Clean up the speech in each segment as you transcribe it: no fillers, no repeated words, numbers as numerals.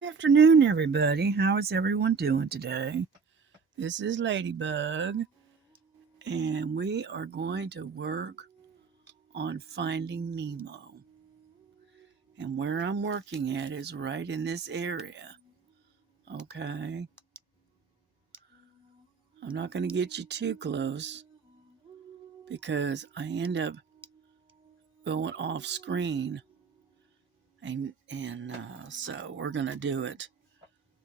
Good afternoon, everybody. How is everyone doing today? This is Ladybug, and we are going to work on finding Nemo. And where I'm working at is right in this area. Okay? I'm not going to get you too close because I end up going off screen, and so we're going to do it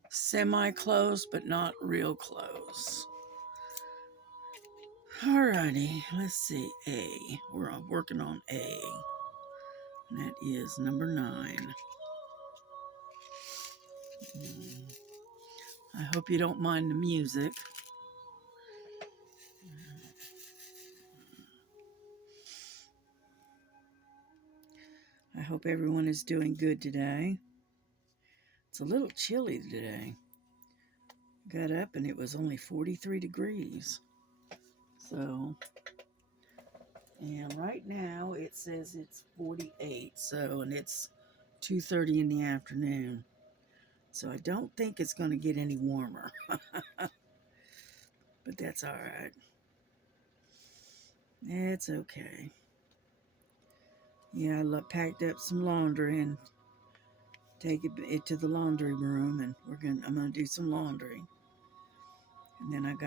semi close, but not real close. Alrighty, let's see. A. We're working on A. And that is number 9. I hope you don't mind the music. I hope everyone is doing good today. It's a little chilly today. Got up and it was only 43 degrees. So, and right now it says it's 48. So, and it's 2:30 in the afternoon. So I don't think it's going to get any warmer. But that's all right. It's okay. Yeah, I packed up some laundry and take it to the laundry room, and I'm gonna do some laundry. And then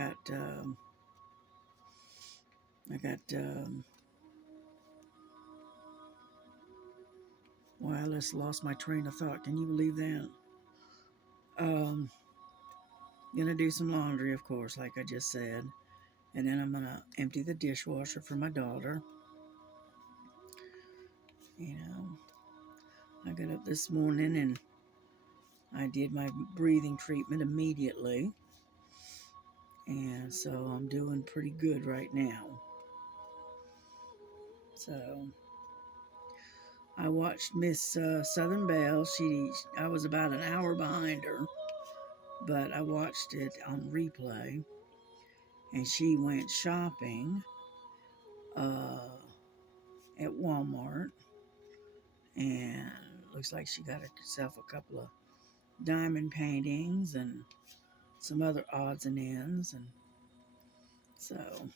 well, I just lost my train of thought. Can you believe that? Um, gonna do some laundry, of course, like I just said, and then I'm gonna empty the dishwasher for my daughter. You know, I got up this morning and I did my breathing treatment immediately, and so I'm doing pretty good right now. So I watched Miss Southern Belle. I was about an hour behind her, but I watched it on replay, and she went shopping uh, at Walmart, and looks like she got herself a couple of diamond paintings and some other odds and ends, and so,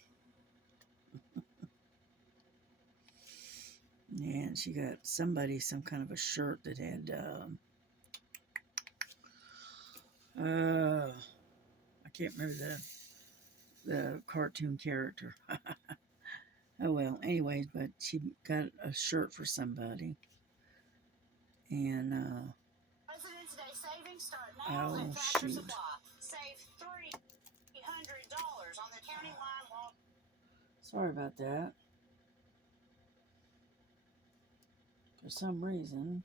and she got some kind of a shirt that had I can't remember the cartoon character. Oh well, anyways, but she got a shirt for somebody, and President's Day savings start now oh at Tractor shoot, Supply. Save $300 on the countywide wall. sorry about that. For some reason,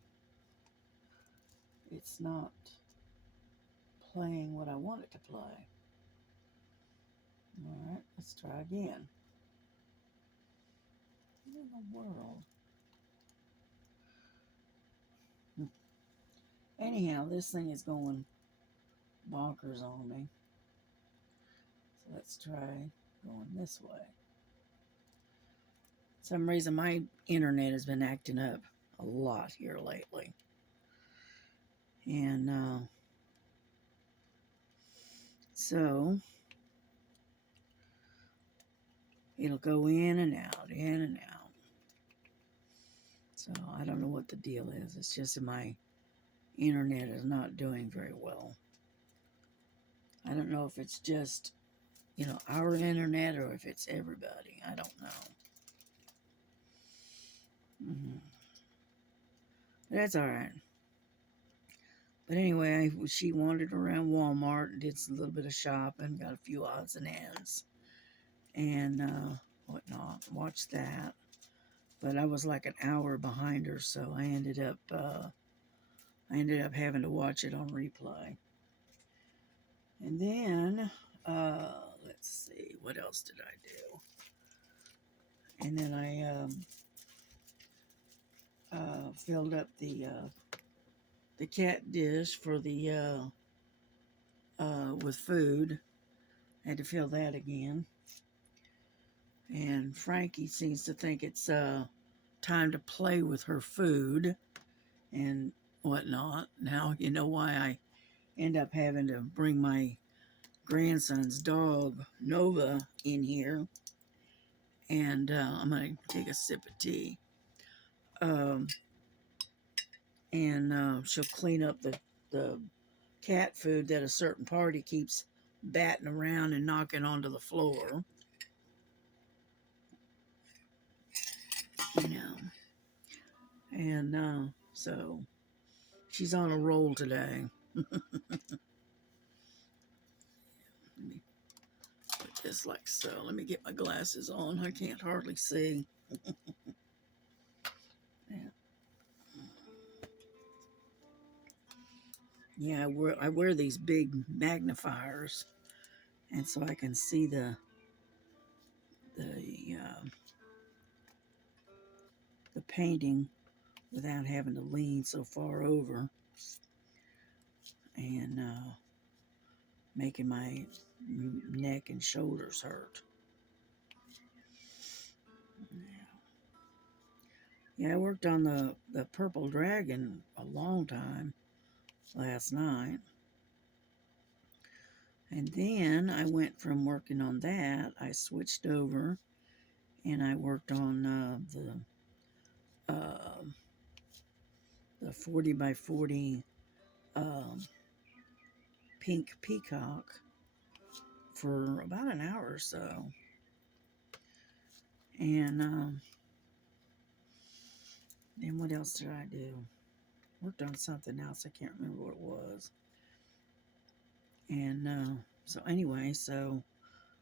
it's not playing what I want it to play. All right, let's try again. What in the world? Anyhow, this thing is going bonkers on me. So let's try going this way. For some reason, my internet has been acting up a lot here lately. And so it'll go in and out, in and out. So I don't know what the deal is. It's just that my internet is not doing very well. I don't know if it's just, our internet or if it's everybody. I don't know. Mm-hmm. That's all right. But anyway, she wandered around Walmart and did a little bit of shopping, got a few odds and ends, and whatnot. Watched that. But I was like an hour behind her, so I ended up having to watch it on replay. And then let's see, what else did I do? And then I filled up the cat dish for the with food. I had to fill that again. And Frankie seems to think it's time to play with her food. And whatnot. Now you know why I end up having to bring my grandson's dog, Nova, in here. And I'm going to take a sip of tea. Um, and she'll clean up the cat food that a certain party keeps batting around and knocking onto the floor. You know. And so she's on a roll today. Let me put this like so. Let me get my glasses on. I can't hardly see. Yeah, I wear these big magnifiers, and so I can see the uh, the painting without having to lean so far over and making my neck and shoulders hurt. Yeah, I worked on the purple dragon a long time last night. And then I went from working on that, I switched over and I worked on the 40 by 40 um, pink peacock for about an hour or so. And then what else did I do? Worked on something else. I can't remember what it was. And so anyway, so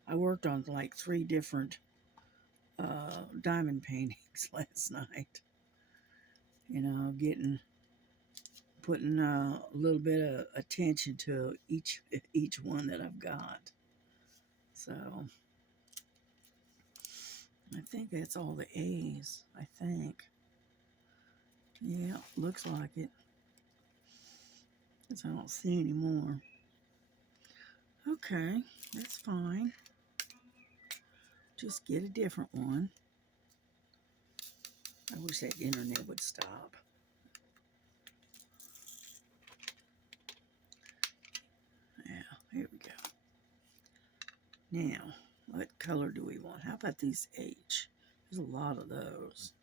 I worked on like 3 different diamond paintings last night. You know, putting a little bit of attention to each one that I've got. So I think that's all the A's. I think. Yeah, looks like it. Because I don't see any more. Okay, that's fine. Just get a different one. I wish that internet would stop. Yeah, here we go. Now, what color do we want? How about these H? There's a lot of those.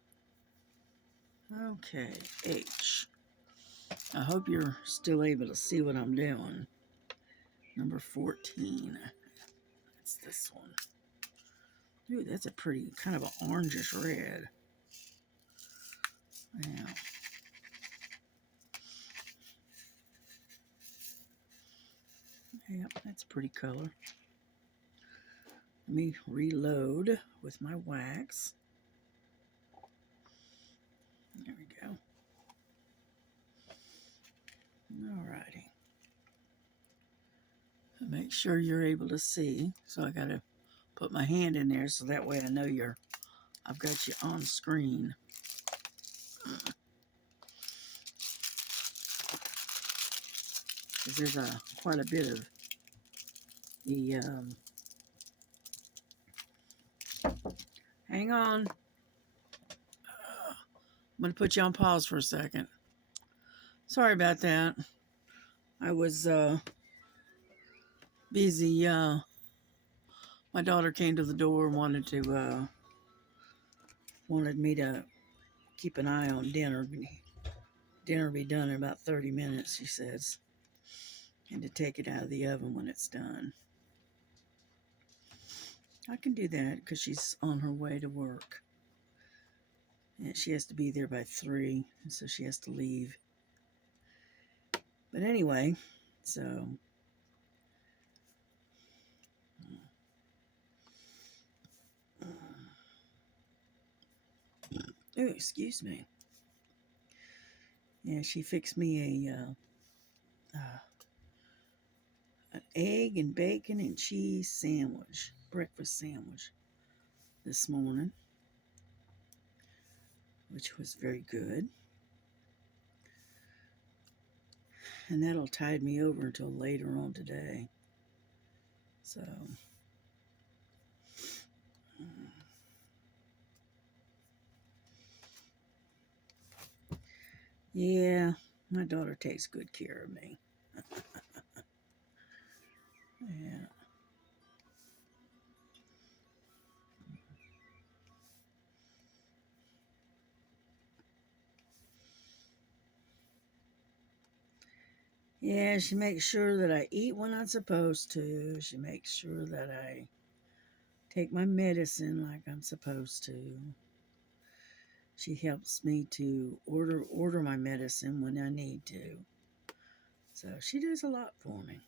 Okay, H. I hope you're still able to see what I'm doing. Number 14. That's this one. Ooh, that's a pretty kind of an orangish red. Yeah. Yep, that's a pretty color. Let me reload with my wax. There we go. Alrighty. Make sure you're able to see. So I gotta put my hand in there so that way I know I've got you on screen. Because there's quite a bit of the hang on. I'm going to put you on pause for a second. Sorry about that. I was busy. My daughter came to the door and wanted me to keep an eye on dinner. Dinner will be done in about 30 minutes, she says, and to take it out of the oven when it's done. I can do that because she's on her way to work. And she has to be there by 3, and so she has to leave. But anyway, so oh, excuse me. Yeah, she fixed me an egg and bacon and cheese sandwich, breakfast sandwich this morning, which was very good. And that'll tide me over until later on today. So, yeah, My daughter takes good care of me. Yeah. Yeah, she makes sure that I eat when I'm supposed to. She makes sure that I take my medicine like I'm supposed to. She helps me to order my medicine when I need to. So she does a lot for me.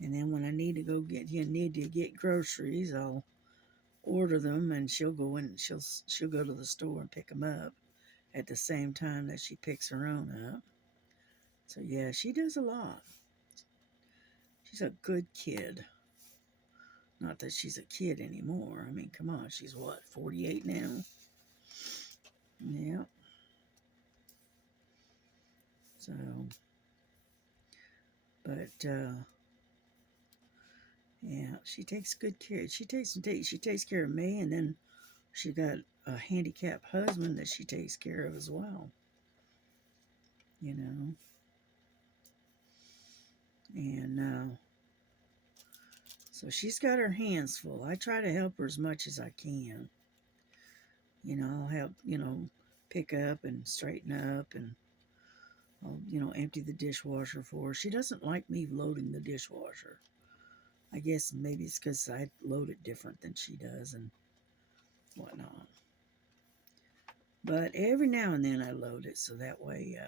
And then when I need to go get groceries, I'll order them, and she'll go in. She'll go to the store and pick them up at the same time that she picks her own up. So yeah, she does a lot. She's a good kid. Not that she's a kid anymore. I mean, come on, she's what, 48 now? Yeah. So, but yeah, she takes good care. She takes care of me, and then she got a handicapped husband that she takes care of as well. You know, and so she's got her hands full. I try to help her as much as I can. I'll help, pick up and straighten up, and I'll, empty the dishwasher for her. She doesn't like me loading the dishwasher. I guess maybe it's because I load it different than she does and whatnot. But every now and then I load it, so that way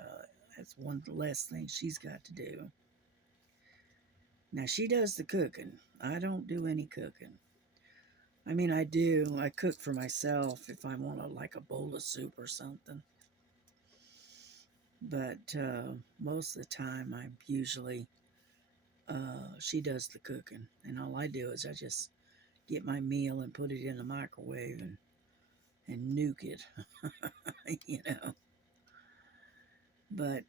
that's one less thing she's got to do. Now she does the cooking. I don't do any cooking. I mean, I do. I cook for myself if I want like a bowl of soup or something. But most of the time, I'm usually she does the cooking, and all I do is I just get my meal and put it in the microwave and nuke it, you know. But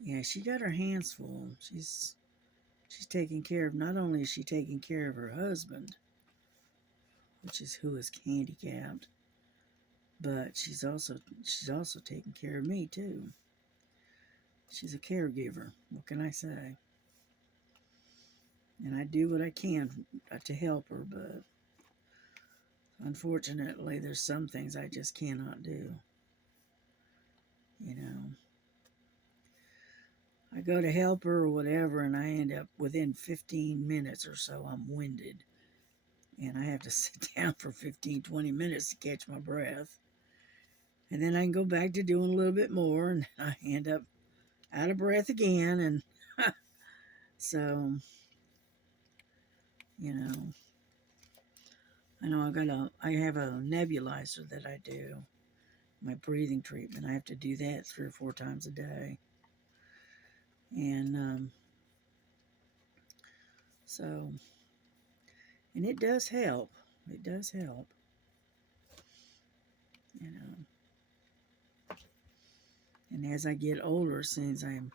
yeah, she got her hands full. She's taking care of. Not only is she taking care of her husband, which is who is handicapped, but she's also taking care of me too. She's a caregiver. What can I say? And I do what I can to help her, but unfortunately, there's some things I just cannot do. You know, I go to help her or whatever, and I end up within 15 minutes or so, I'm winded. And I have to sit down for 15, 20 minutes to catch my breath. And then I can go back to doing a little bit more, and I end up out of breath again. And so, you know, I have a nebulizer that I do, my breathing treatment. I have to do that 3 or 4 times a day. And so, and it does help. It does help, you know. And as I get older, the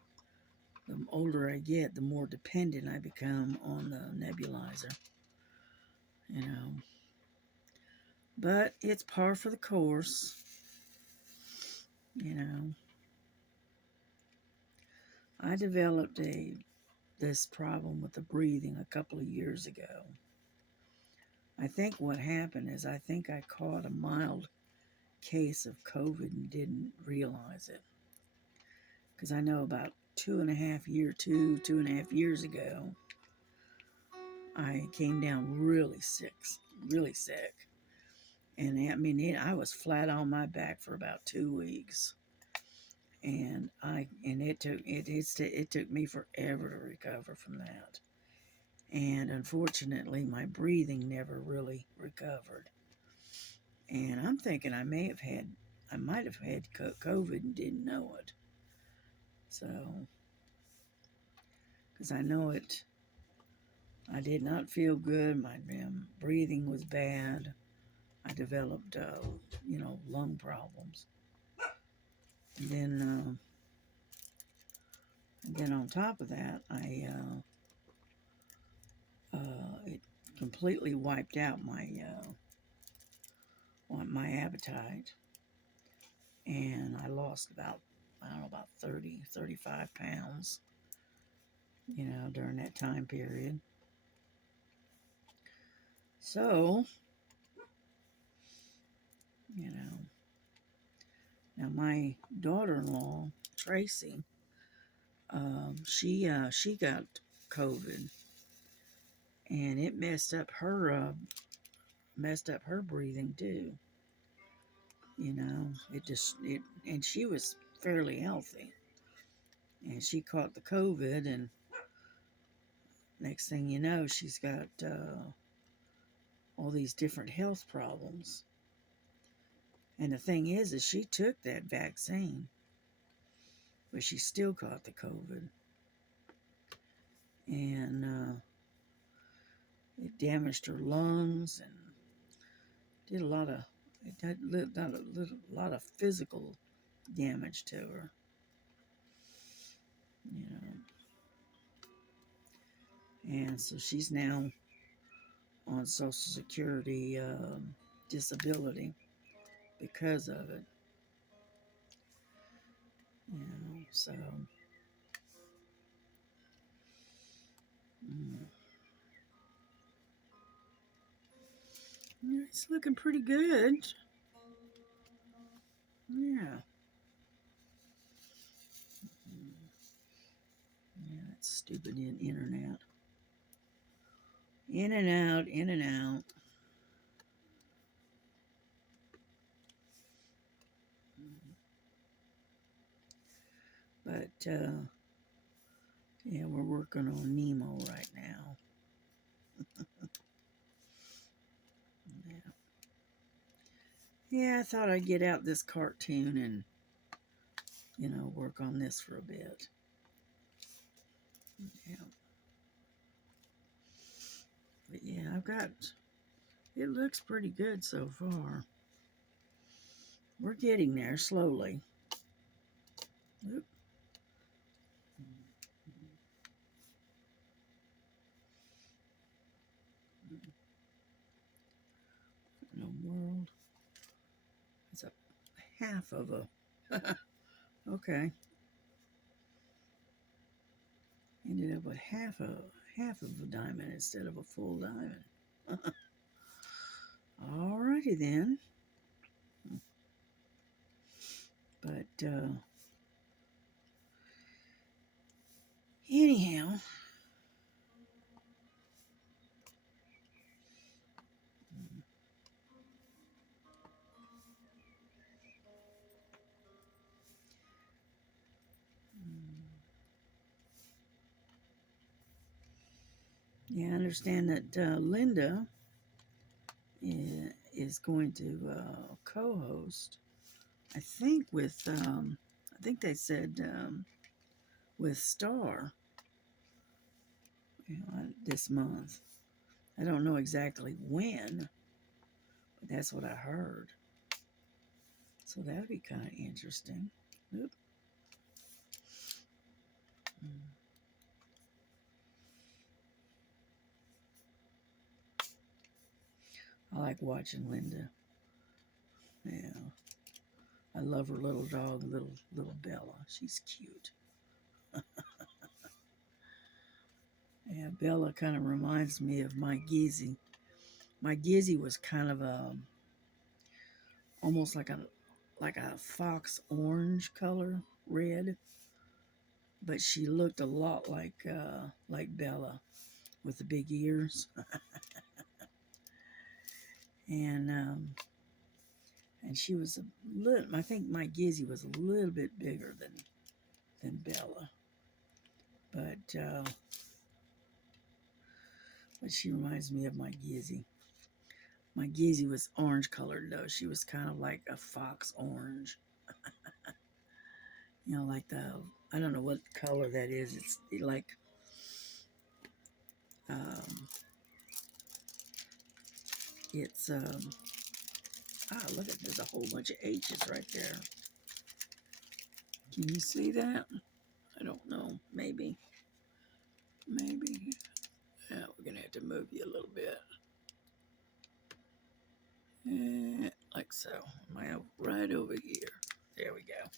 older I get, the more dependent I become on the nebulizer, you know. But it's par for the course, you know. I developed this problem with the breathing a couple of years ago. I think what happened is I think I caught a mild case of COVID and didn't realize it. Because I know about 2.5 years ago, I came down really sick. And I mean, I was flat on my back for about 2 weeks. And it took me forever to recover from that. And unfortunately, my breathing never really recovered. And I'm thinking I might have had COVID and didn't know it. So, because I know it, I did not feel good. My breathing was bad. I developed, lung problems. And then on top of that, it completely wiped out my appetite, and I lost about, I don't know, about 30, 35 pounds, during that time period. So, you know, now my daughter-in-law, Tracy, she got COVID, and it messed up her breathing too. And she was fairly healthy, and she caught the COVID, and next thing you know, she's got all these different health problems. And the thing is she took that vaccine, but she still caught the COVID, and it damaged her lungs and did a lot of it did a lot of physical damage to her. You know, and so she's now on Social Security disability because of it. So mm, it's looking pretty good. Yeah. Yeah, that stupid internet. In and out, in and out. But yeah, we're working on Nemo right now. Yeah. Yeah, I thought I'd get out this cartoon and, work on this for a bit. Yeah. But yeah, it looks pretty good so far. We're getting there slowly. Oop. In the world. It's a half of a. Okay. Ended up with half of a diamond instead of a full diamond. Alrighty then. But anyhow, yeah, I understand that Linda is going to co-host. I think I think they said with Star, this month. I don't know exactly when, but that's what I heard. So that'd be kind of interesting. Oop. I like watching Linda. Yeah, I love her little dog, little Bella. She's cute. Yeah, Bella kind of reminds me of my Gizzy. My Gizzy was kind of almost like a fox orange color, red, but she looked a lot like Bella with the big ears, and she was a little. I think my Gizzy was a little bit bigger than Bella, but she reminds me of my Gizzy. My Gizzy was orange colored though. She was kind of like a fox orange. Like I don't know what color that is. It's like, um, it's, look at, there's a whole bunch of H's right there. Can you see that? I don't know. Maybe. Yeah, we're going to have to move you a little bit. like so. Right over here. There we go.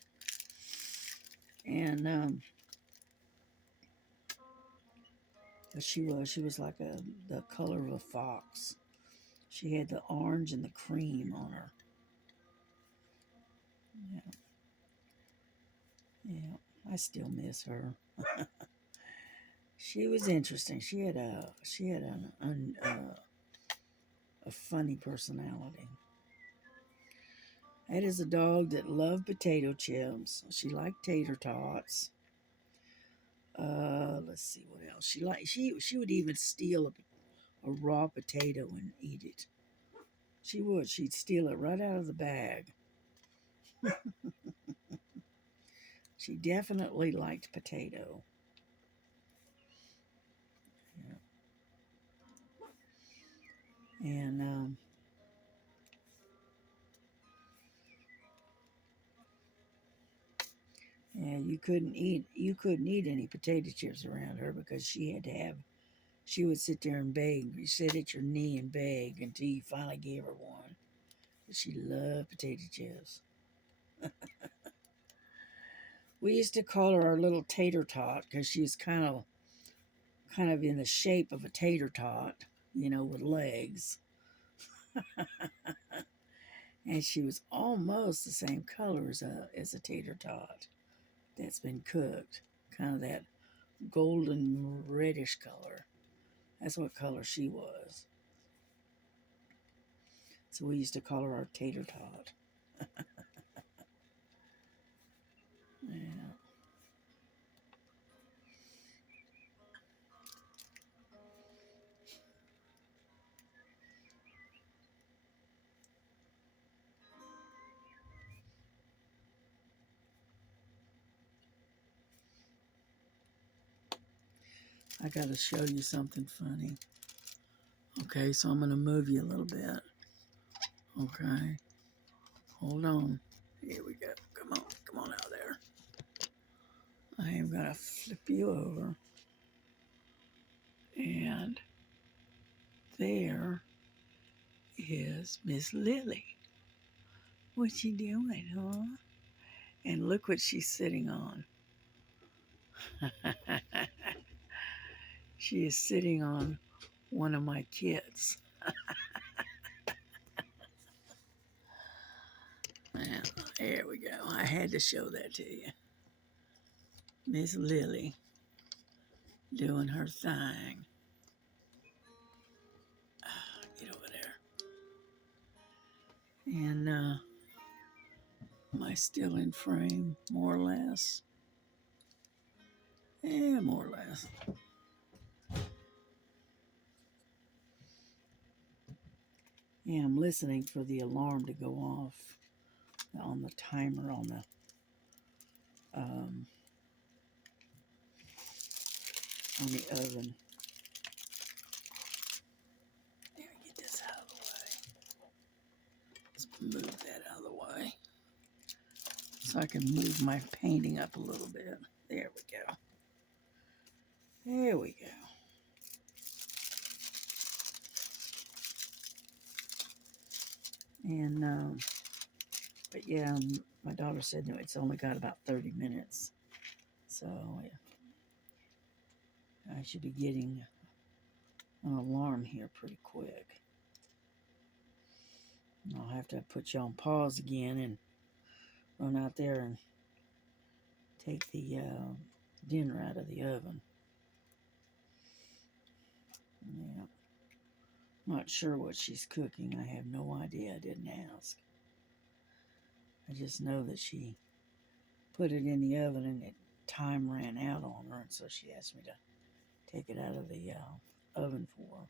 And she was like the color of a fox. She had the orange and the cream on her. Yeah, yeah. I still miss her. She was interesting. She had a funny personality. That is a dog that loved potato chips. She liked tater tots. Let's see what else she liked. She would even steal a raw potato and eat it. She would. She'd steal it right out of the bag. She definitely liked potato. Yeah. And yeah, you couldn't eat any potato chips around her because she would sit there and beg. Sit at your knee and beg until you finally gave her one. But she loved potato chips. We used to call her our little tater tot because she was kind of in the shape of a tater tot, with legs. And she was almost the same color as a tater tot that's been cooked. Kind of that golden reddish color. That's what color she was. So we used to call her our tater tot. Yeah. I got to show you something funny. Okay, so I'm going to move you a little bit. Okay. Hold on. Here we go. Come on out there. I am going to flip you over. And there is Miss Lily. What you doing, huh? And look what she's sitting on. She is sitting on one of my kids. Yeah, there we go. I had to show that to you. Miss Lily doing her thing. Get over there. And am I still in frame? More or less. Yeah, more or less. Yeah, I'm listening for the alarm to go off on the timer um, on the oven. There, get this out of the way. Let's move that out of the way so I can move my painting up a little bit. There we go. There we go. And but yeah, my daughter said no, it's only got about 30 minutes, so yeah, I should be getting an alarm here pretty quick. I'll have to put you on pause again and run out there and take the dinner out of the oven. Yeah, not sure what she's cooking. I have no idea. I didn't ask. I just know that she put it in the oven and time ran out on her, and so she asked me to take it out of the oven for her.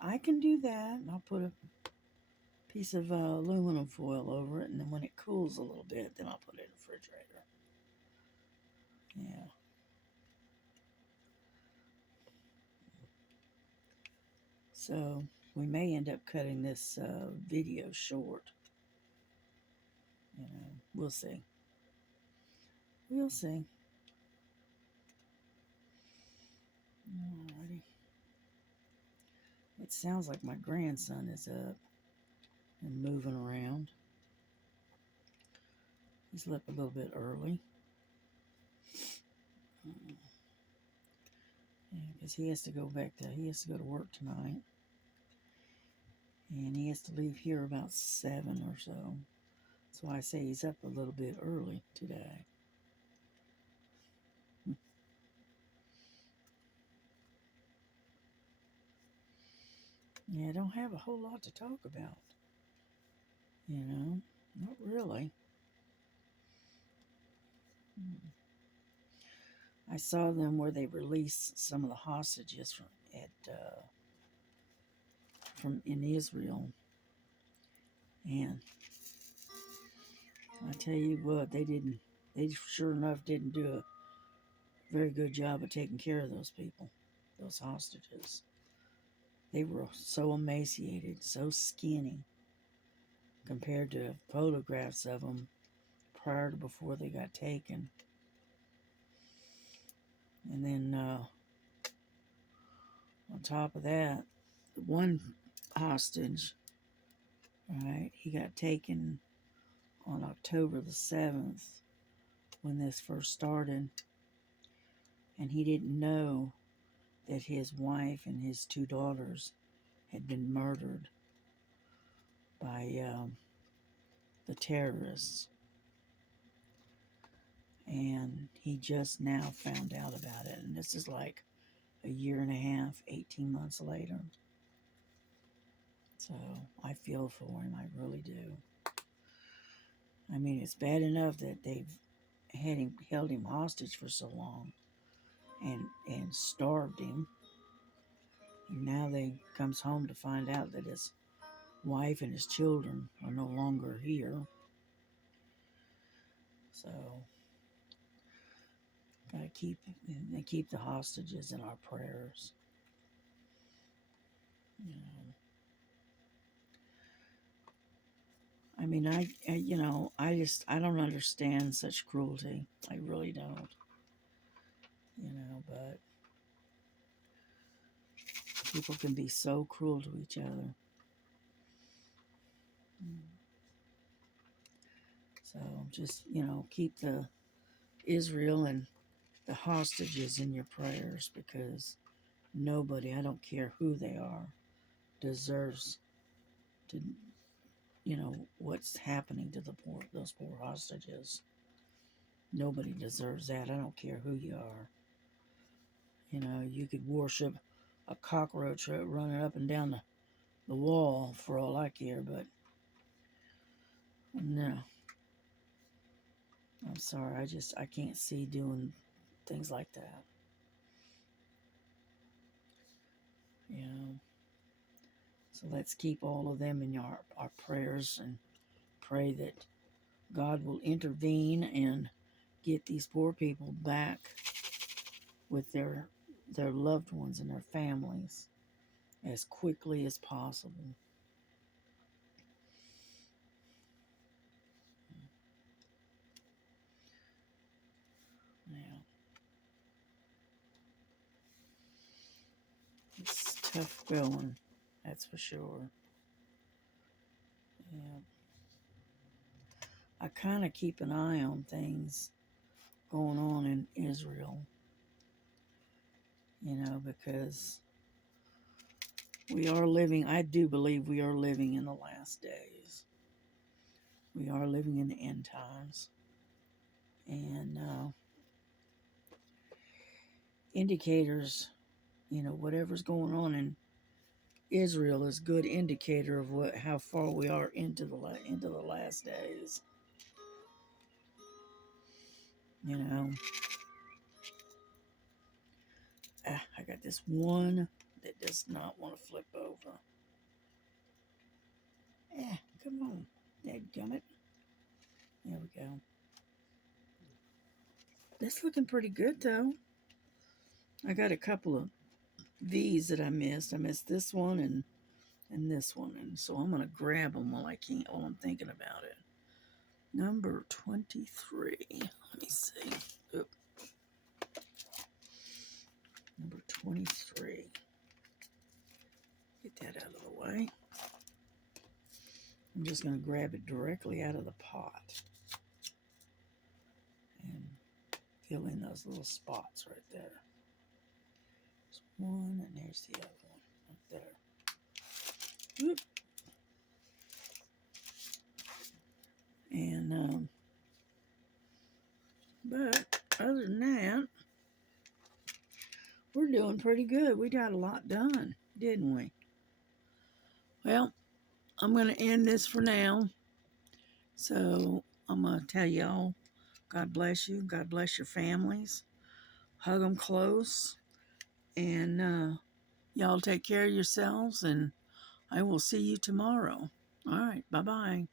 I can do that. I'll put a piece of aluminum foil over it, and then when it cools a little bit, then I'll put it in the refrigerator. Yeah. So we may end up cutting this video short. We'll see. We'll see. Alrighty. It sounds like my grandson is up. and moving around. He's left a little bit early. Because he has to go to work tonight. And he has to leave here about 7 or so. So I say he's up a little bit early today. Yeah, I don't have a whole lot to talk about. Not really. I saw them where they released some of the hostages from in Israel, and I tell you what, they sure enough didn't do a very good job of taking care of those people, those hostages. They were so emaciated, so skinny, compared to photographs of them prior to before they got taken. And then on top of that, the one hostage, right, he got taken on October the 7th when this first started, and he didn't know that his wife and his 2 daughters had been murdered by the terrorists. And he just now found out about it, and this is like a year and a half, 18 months later. So I feel for him, I really do. I mean, it's bad enough that they've held him hostage for so long and starved him. And now they comes home to find out that his wife and his children are no longer here. So gotta keep the hostages in our prayers. I mean, I don't understand such cruelty. I really don't. But people can be so cruel to each other. So just, keep the Israel and the hostages in your prayers, because nobody, I don't care who they are, deserves to, what's happening to those poor hostages. Nobody deserves that. I don't care who you are. You could worship a cockroach running up and down the wall for all I care, but no. I'm sorry, I can't see doing things like that. So let's keep all of them in our prayers and pray that God will intervene and get these poor people back with their loved ones and their families as quickly as possible. Yeah. It's tough going, that's for sure. Yeah. I kind of keep an eye on things going on in Israel, because I do believe we are living in the last days. We are living in the end times. And indicators, whatever's going on in Israel is a good indicator of how far we are into the last days. I got this one that does not want to flip over. Come on, dadgummit. There we go. That's looking pretty good, though. I got a couple of V's that I missed. I missed this one and this one, and so I'm gonna grab them while I'm thinking about it. Number 23. Let me see. Oop. Number 23. Get that out of the way. I'm just going to grab it directly out of the pot and fill in those little spots right there. There's one, and there's the other one right there. Oop. And, but other than that, we're doing pretty good. We got a lot done, didn't we? Well, I'm going to end this for now. So I'm going to tell y'all, God bless you. God bless your families. Hug them close. And y'all take care of yourselves. And I will see you tomorrow. All right. Bye-bye.